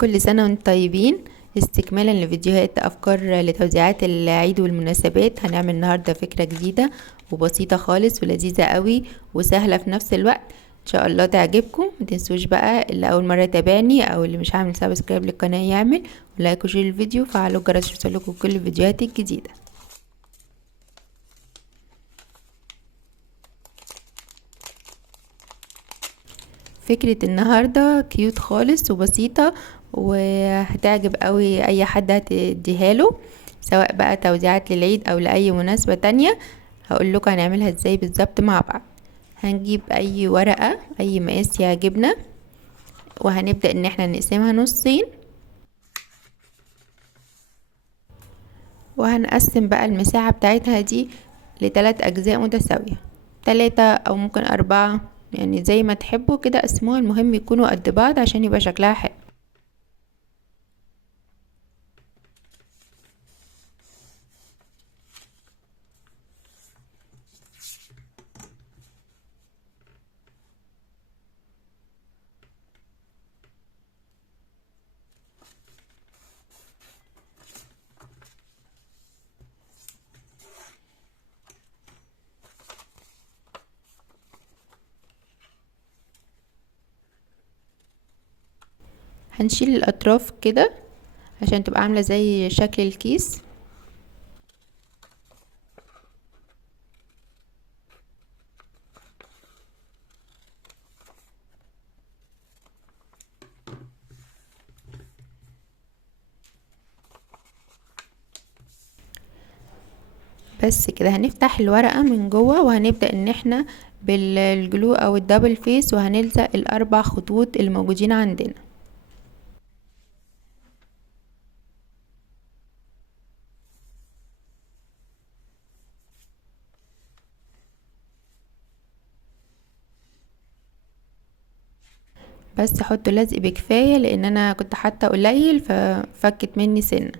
كل سنة وانتم طيبين. استكمالا لفيديوهات أفكار لتوزيعات العيد والمناسبات، هنعمل النهاردة فكرة جديدة وبسيطة خالص ولذيذة قوي وسهلة في نفس الوقت. ان شاء الله تعجبكم. متنسوش بقى اللي أول مرة يتابعني أو اللي مش عامل سبسكرايب للقناة يعمل، ولايك وشير الفيديو وفعلوا الجرس يوصلكوا كل الفيديوهات الجديدة. فكرة النهاردة كيوت خالص وبسيطة وهتعجب قوي اي حد هتديها له، سواء بقى توزيعات للعيد او لاي مناسبة تانية. هقول لكم هنعملها ازاي بالظبط مع بعض. هنجيب اي ورقة اي مقاس يعجبنا، وهنبدأ ان احنا نقسمها نصين، وهنقسم بقى المساحة بتاعتها دي لثلاث اجزاء متساوية، 3 او ممكن 4، يعني زي ما تحبوا كده قسموها، المهم يكونوا قد بعض عشان يبقى شكلها حلو. هنشيل الاطراف كده عشان تبقى عاملة زي شكل الكيس. بس كده هنفتح الورقة من جوه وهنبدأ ان احنا بالجلو او الدبل فيس، وهنلزق الاربع خطوط اللي موجودين عندنا. بس حطوا لزق بكفاية لان انا كنت حاطة قليل ففكت مني سنة.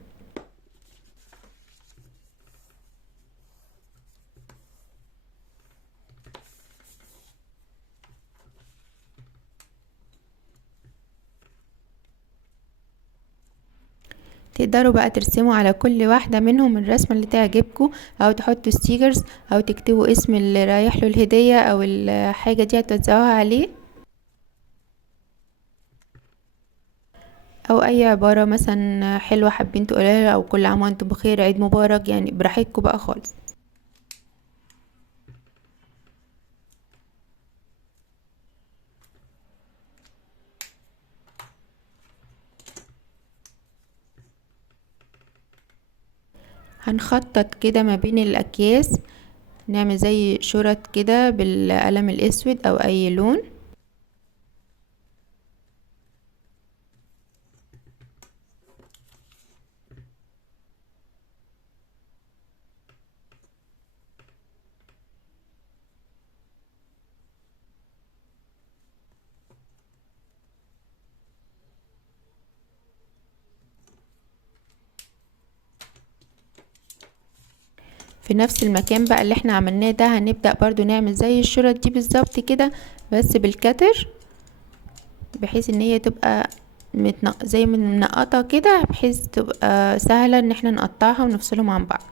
تقدروا بقى ترسموا على كل واحدة منهم الرسمة اللي تعجبكم، او تحطوا ستيكرز، او تكتبوا اسم اللي رايح له الهدية او الحاجة دي هتوزعوها عليه، او اي عبارة مثلا حلوة حابين تقولها، او كل عام وانتم بخير، عيد مبارك، يعني براحتكم بقى خالص. هنخطط كده ما بين الاكياس، نعمل زي شرط كده بالقلم الاسود او اي لون. في نفس المكان بقى اللي احنا عملناه ده هنبدأ برضو نعمل زي الشرط دي بالظبط كده، بس بالكتر، بحيث ان هي تبقى زي منقطة كده، بحيث تبقى سهلة ان احنا نقطعها ونفصلهم عن بعض.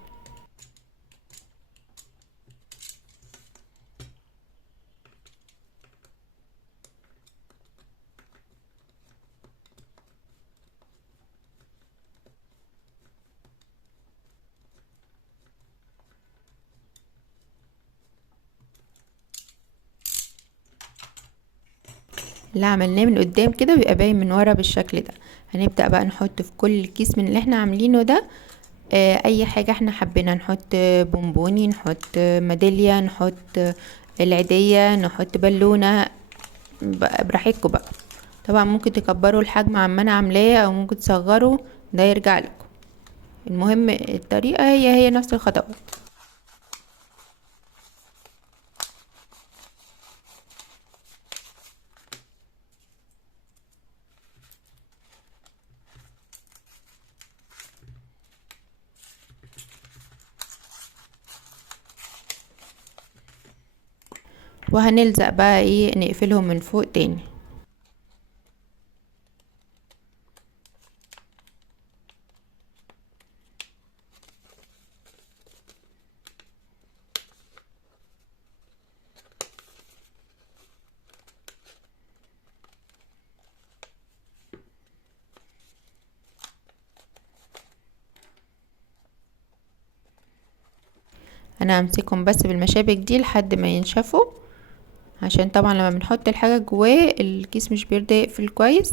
اللي عملناه من قدام كده بيبقى باين من ورا بالشكل ده. هنبدأ بقى نحط في كل كيس من اللي احنا عاملينه ده اي حاجة احنا حبينا، نحط بونبوني، نحط ميدالية، نحط العيدية، نحط بالونة، براحتكم بقى. طبعا ممكن تكبروا الحجم عما انا عاملاه او ممكن تصغروا، ده يرجع لكم. المهم الطريقة هي نفس الخطوات. وهنلزق بقى ايه، نقفلهم من فوق تاني. انا همسكهم بس بالمشابك دي لحد ما ينشفوا، عشان طبعا لما بنحط الحاجة جواه الكيس مش بيرضى يقفل كويس،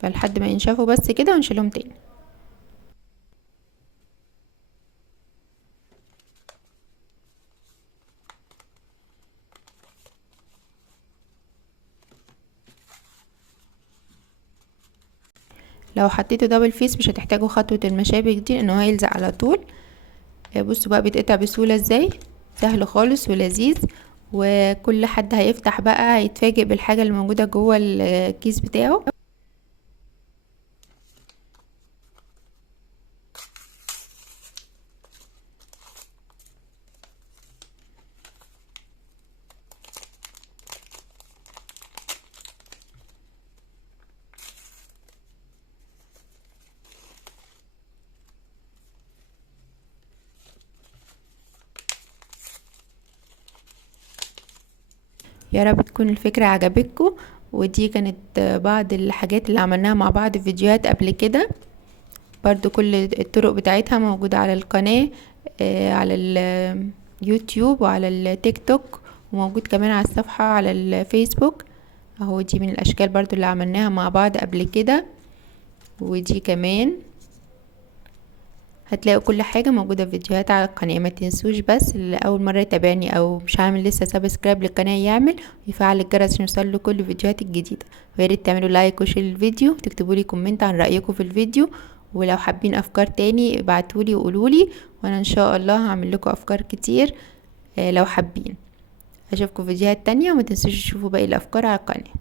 فلحد ما ينشفوا بس كده ونشيلهم تاني. لو حطيته دبل فيس مش هتحتاجوا خطوة المشابك دي لان هو هيلزق على طول. بصوا بقى بيتقطع بسهولة ازاي، سهل خالص ولذيذ، وكل حد هيفتح بقى هيتفاجئ بالحاجة اللي موجودة جوه الكيس بتاعه. يا رب تكون الفكرة عجبتكم، ودي كانت بعض الحاجات اللي عملناها مع بعض في فيديوهات قبل كده. برضو كل الطرق بتاعتها موجودة على القناة، على اليوتيوب وعلى التيك توك، وموجود كمان على الصفحة على الفيسبوك. اهو دي من الاشكال برضو اللي عملناها مع بعض قبل كده، ودي كمان هتلاقوا كل حاجة موجودة في فيديوهات على القناة. ما تنسوش بس اللي اول مرة يتابعني او مش عامل لسه سبسكرايب للقناة يعمل ويفعل الجرس عشان يوصله كل الفيديوهات الجديدة، وياريت تعملوا لايك وشير الفيديو، تكتبوا لي كومنت عن رأيكم في الفيديو، ولو حابين افكار تاني ابعتولي وقولولي، وانا ان شاء الله هعمل لكم افكار كتير لو حابين. اشوفكم في فيديوهات تانية، وما تنسوش تشوفوا باقي الافكار على القناة.